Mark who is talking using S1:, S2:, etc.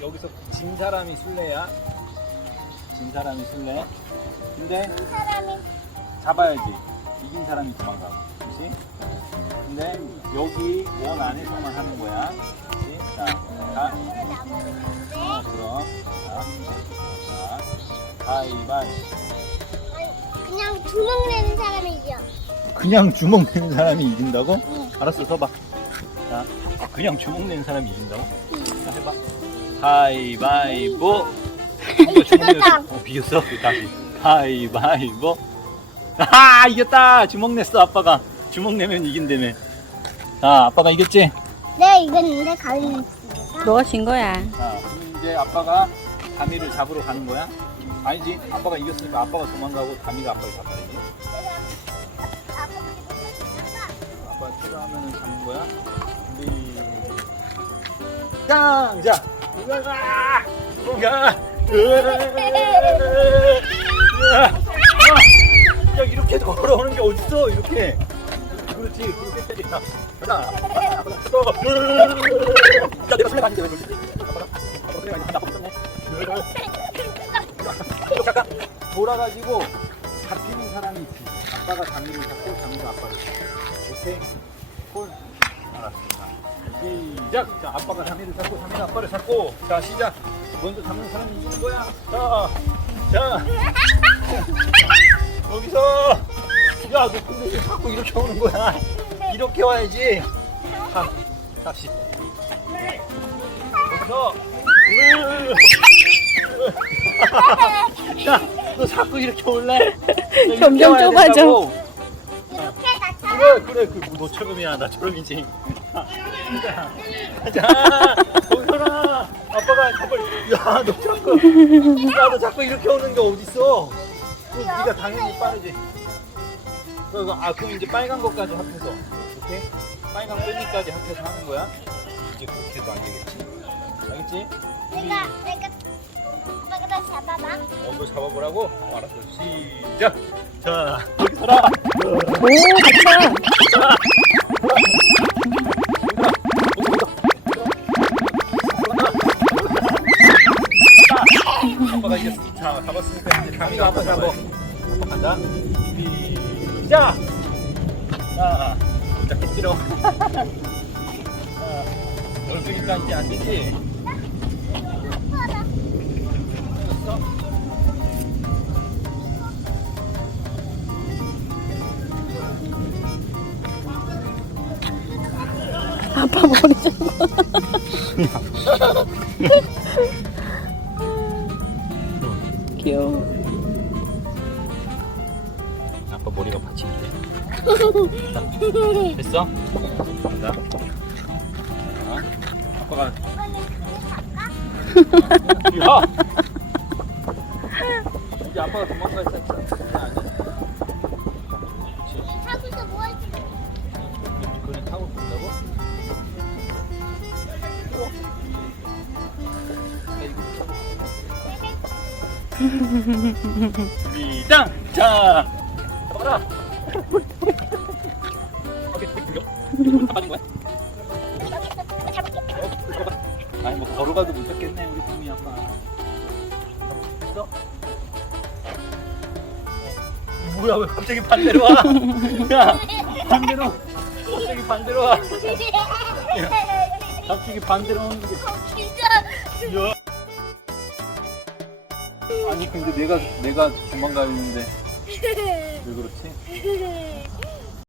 S1: 여기서 진 사람이 술래야. 진 사람이 술래. 근데
S2: 이 사람이
S1: 잡아야지. 이긴 사람이 도망가고. 그렇지? 근데 여기 원 안에서만 하는 거야. 그렇지? 자, 가.
S2: 이거
S1: 어, 그럼. 자, 자, 가위바위.
S2: 아니, 그냥 주먹 내는 사람이 이겨.
S1: 그냥 주먹 내는 사람이 이긴다고?
S2: 응.
S1: 알았어, 서봐. 자, 아, 그냥 주먹 내는 사람이 이긴다고? 가위바위보. 내서- 어, 비겼어? 다시. 가위바위보. 아, 이겼다! 주먹 냈어, 아빠가. 주먹 내면 이긴다며. 자, 아빠가 이겼지?
S2: 네, 이겼는데 가위는 있으니까.
S3: 너가 진 거야.
S1: 자, 그럼 이제 아빠가 다미를 잡으러 가는 거야? 아니지. 아빠가 이겼으니까 아빠가 도망가고 다미가 아빠를 잡아야지. 아빠 필요하면 잡는 거야. 짱! 자! 야, 이렇게 걸어오는 게 어딨어? 이렇게. 그렇지, 그렇게. 가자. 또. 야, 내가 술래 가는데 왜 그러지? 잠깐 돌아가지고 잡히는 사람이 있지. 아빠가 장미를 잡고 장미가 아빠를 잡고. 오케이? 콜. 자, 시작. 자, 아빠가 장미를 잡고 장미가 아빠를 잡고. 자, 시작. 먼저 잡는 사람이 이기는 거야. 자, 자. 여기서. 야, 너 근데 왜 자꾸 이렇게 오는 거야? 이렇게 와야지. 자, 잡시. 여기서. 야, 너 자꾸 이렇게 올래? 너
S3: 점점 좁아져.
S1: 그래, 그래, 그 너처럼이야, 나처럼이지. 자, 보여라. 아빠가 자꾸, 야, 너 자꾸, 야, 너 자꾸 이렇게 오는 게 어딨어? 그 네가 당연히 빠르지. 아, 그럼 이제 빨간 것까지 합해서, 오케이? 빨간 끈이까지 합해서 하는 거야. 이제 그렇게 해도 안 되겠지. 알겠지?
S2: 내가 내가 오빠가 나 잡아봐.
S1: 어, 너 잡아보라고? 어, 알았어. 시작. 자, 여기 서라.
S3: 오, 좋다.
S1: 자, 잡았으니까 이제 강이가 한번. 한번 간다. 시작. 자, 자, 찌러. 자, 넓으니까 이제 안 되지.
S3: 아빠 머리 좀. 귀여워.
S1: 아빠 머리가 받치는데. 자, 됐어? 간다. 자, 아빠가 야! 이제 아빠가 도망갈 때 시작! 자! 봐라! 거야? 아니 뭐 걸어가도 못 잡겠네 우리 봄이 아빠 됐어? 뭐야 왜 갑자기 반대로 와? 야 반대로 갑자기 반대로 와 갑자기 반대로 오는 게
S2: 진짜
S1: 야. 아니 근데 내가 내가 도망가 있는데 왜 그렇지?